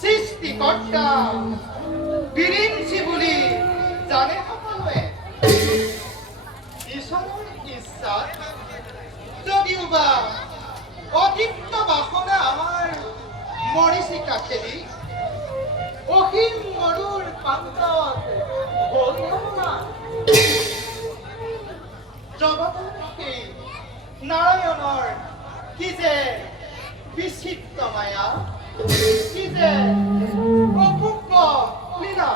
সৃষ্টিকৰ্তা বিৰিঞ্চি বুলি জানে সকলোৱে। ঈশ্বৰৰ ইচ্ছাত যদিওবা অদীপ্ত বাসনা আমাৰ মৰীচিকা খেলি অসীম মৰুৰ প্ৰান্তত হ'ল জগতৰ সেই নাৰায়ণৰ কি যে বিচিত্ৰ মায়া, কি যে অপূৰ্ব লীলা।